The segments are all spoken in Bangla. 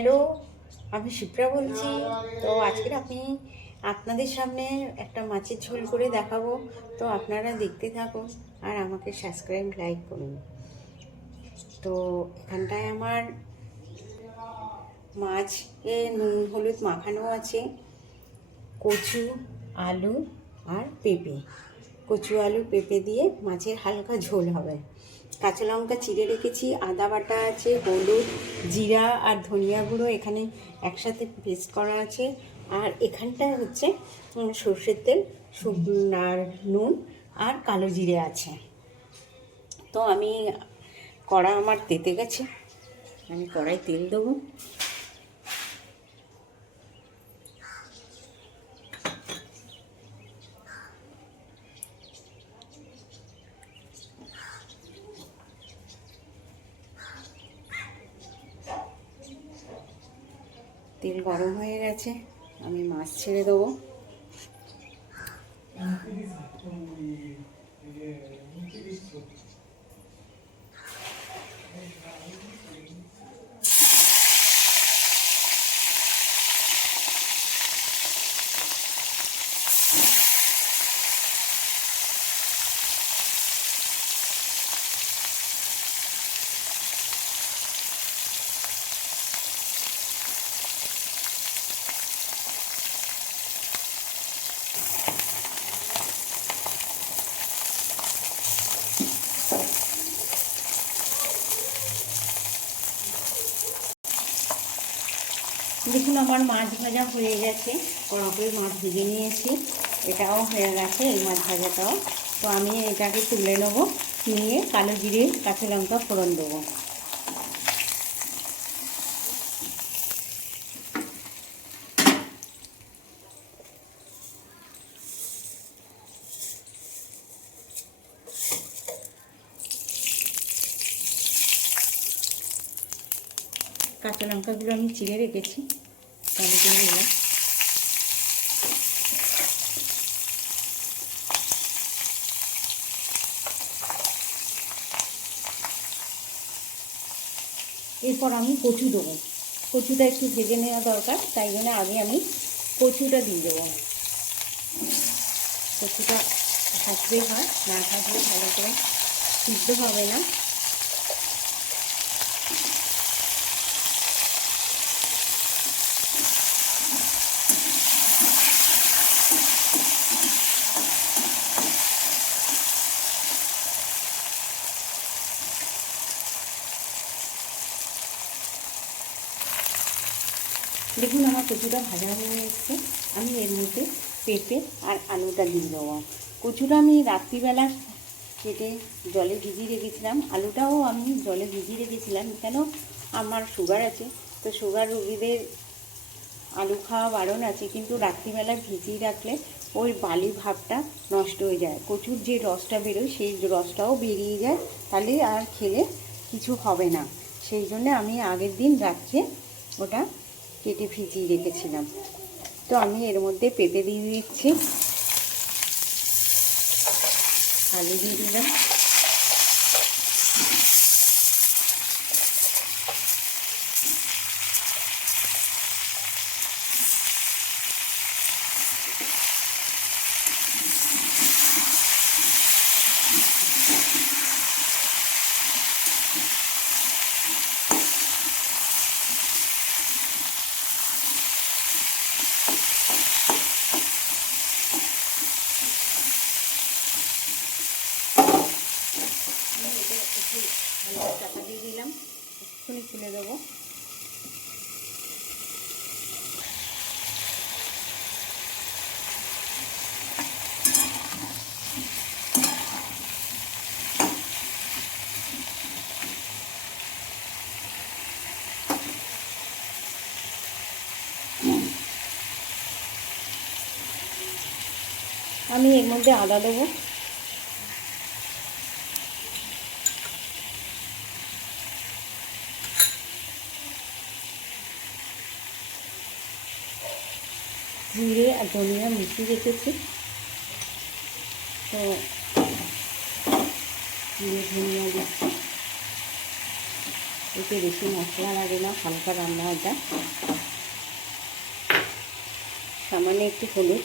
হ্যালো, আমি শিপ্রা বলছি। তো আজকের আমি আপনাদের সামনে একটা মাছের ঝোল করে দেখাবো। তো আপনারা দেখতে থাকুন আর আমাকে সাবস্ক্রাইব লাইক করুন। তো এখানটায় আমার মাছে নুন হলুদ মাখানো আছে, কচু আলু আর পেঁপে। কচু আলু পেঁপে দিয়ে মাছের হালকা ঝোল হবে। কাঁচা লঙ্কা চিড়ে রেখেছি, আদা বাটা আছে, হলুদ জিরা আর ধনিয়া গুঁড়ো এখানে একসাথে পেস্ট করা আছে। আর এখানটায় হচ্ছে সর্ষের তেল আর নুন আর কালো জিরে আছে। তো আমি কড়া আমার তেতে গেছে, আমি কড়াই তেল দেবো। তেল গরম হয়ে গেছে, আমি মাছ ছেড়ে দেবো। দেখুন আমার মাছ ভাজা হয়ে গেছে, কড়া করে মাছ ভেজে নিয়েছি, এটাও হয়ে গেছে এই মাছ ভাজাটাও। তো আমি এটাকে তুলে নেবো, নিয়ে কালো জিরে কাঁচা লঙ্কা ফোড়ন দেবো। কাঁচা লঙ্কাগুলো আমি চিড়ে রেখেছি, আমি দিয়ে দিলাম। এরপর আমি কচু দেবো। কচুটা একটু ভেজে নেওয়া দরকার, তাই জন্য আগে আমি কচুটা দিয়ে দেবো। কচুটা ভাজতে হয়, না ভাজলে ভালো করে সিদ্ধ হবে না। দেখুন আমার কচুটা ভাজা হয়ে এসছে, আমি এর মধ্যে পেঁপে আর আলুটা দিয়ে দেবো। কচুটা আমি রাত্রিবেলা কেটে জলে ভিজিয়ে রেখেছিলাম, আলুটাও আমি জলে ভিজিয়ে রেখেছিলাম। কেন, আমার সুগার আছে, তো সুগার রোগীদের আলু খাওয়া বারণ আছে, কিন্তু রাত্রিবেলা ভিজিয়ে রাখলে ওই বালি ভাবটা নষ্ট হয়ে যায়। কচুর যে রসটা বেরোয় সেই রসটাও বেরিয়ে যায়, তাহলে আর খেলে কিছু হবে না। সেই জন্যে আমি আগের দিন রাত্রে ওটা কেটে ভিজিয়ে রেখেছিলাম। তো আমি এর মধ্যে পেঁপে দিয়ে দিচ্ছি, আলু দিয়ে দিলাম, একটু চাপা দিয়ে দিলাম, এক্ষুনি তুলে দেবো। আমি এর মধ্যে আদা দেবো, জিরে আর ধনিয়া মিশিয়ে রেখেছি, তো জিরে ধনিয়া দিচ্ছি, এতে বেশি মশলা লাগে না, হালকা রান্না এটা। সামান্য একটু হলুদ,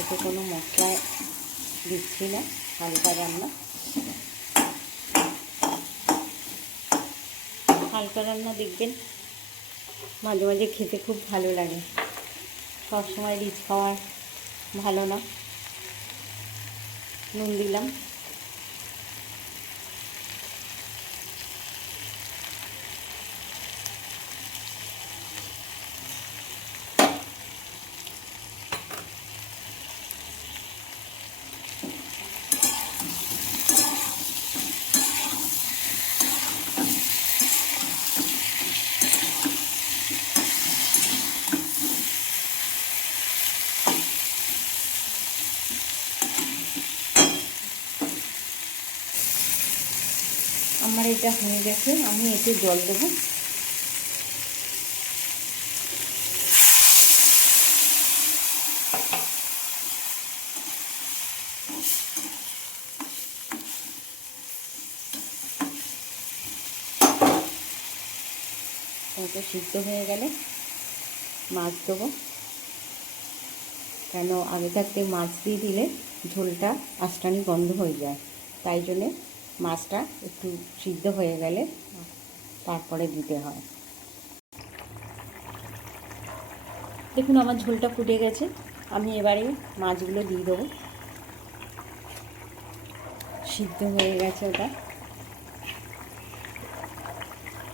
এতে কোনো মশলা দিচ্ছি না, হালকা রান্না। হালকা রান্না দেখবেন মাঝে মাঝে খেতে খুব ভালো লাগে, সবসময় রিচ খাওয়া ভালো না। নুন দিলাম, আমার এটা হয়ে গেছে। আমি এতে জল দেবো। ওটা সিদ্ধ হয়ে গেলে মাছ দেবো, কেন আগে থাকতে মাছ দিয়ে দিলে ঝোলটা আঁচটানি বন্ধ হয়ে যায়, তাই জন্যে মাছটা একটু সিদ্ধ হয়ে গেলে তারপরে দিতে হয়। দেখুন আমার ঝোলটা ফুটে গেছে। আমি এবারে মাছগুলো দিয়ে দেবো। সিদ্ধ হয়ে গেছে ওটা।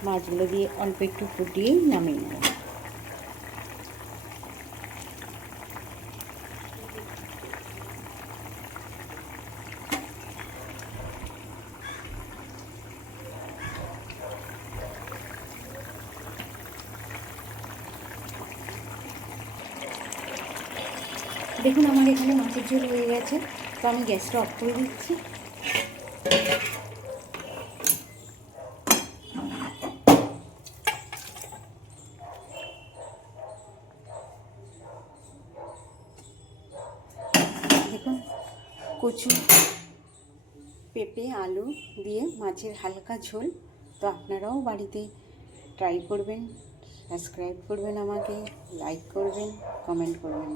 মাছগুলো দিয়ে অল্প একটু ফুটিয়েই নামিয়ে নেব। দেখুন আমার এখানে মাছের ঝোল হয়ে গেছে, তো আমি গ্যাসটা অফ করে দিচ্ছি। দেখুন কচু, পেঁপে, আলু দিয়ে মাছের হালকা ঝোল। তো আপনারাও বাড়িতে ট্রাই করবেন, সাবস্ক্রাইব করবেন, আমাকে লাইক করবেন, কমেন্ট করবেন।